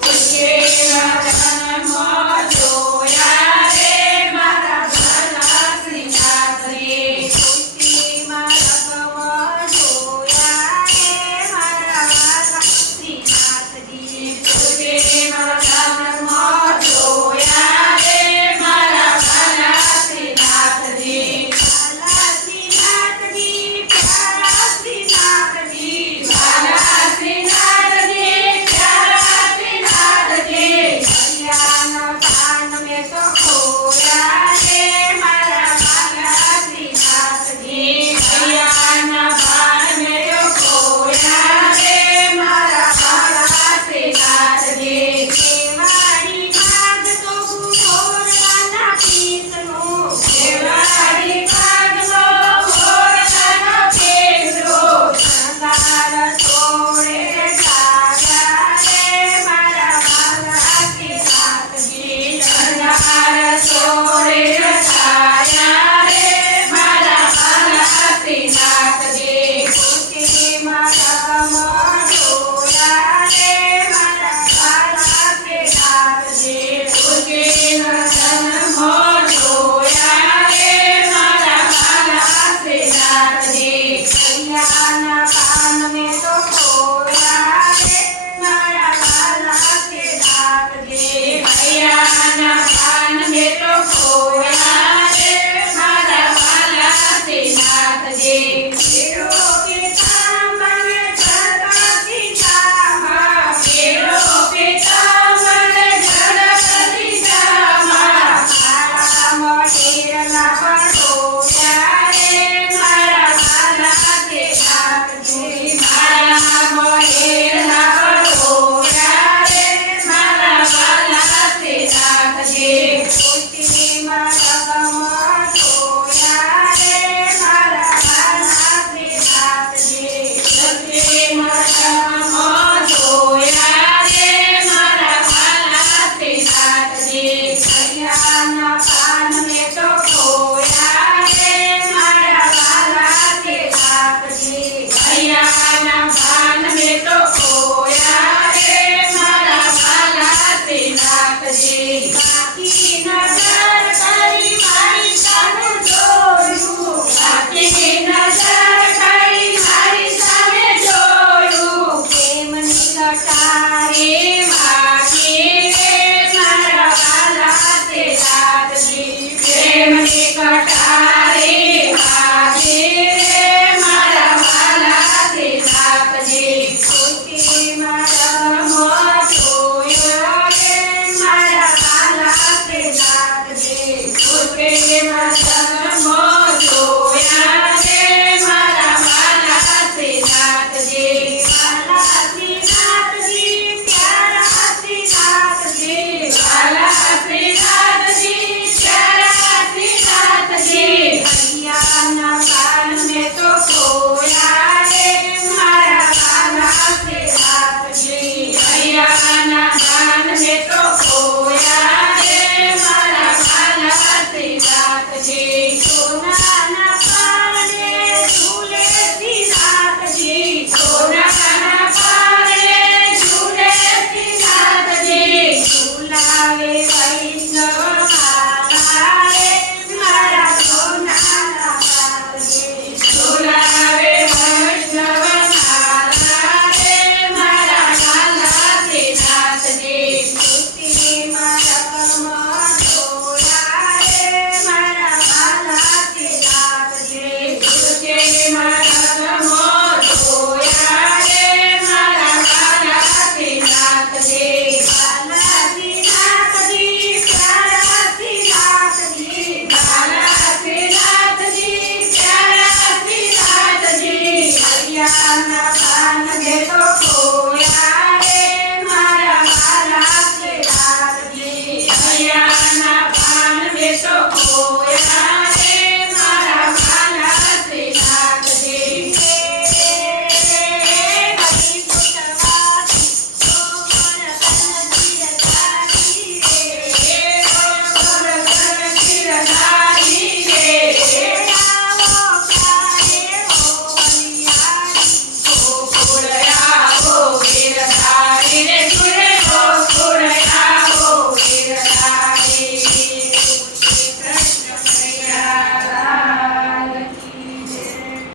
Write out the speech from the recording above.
Krishna Take care. metros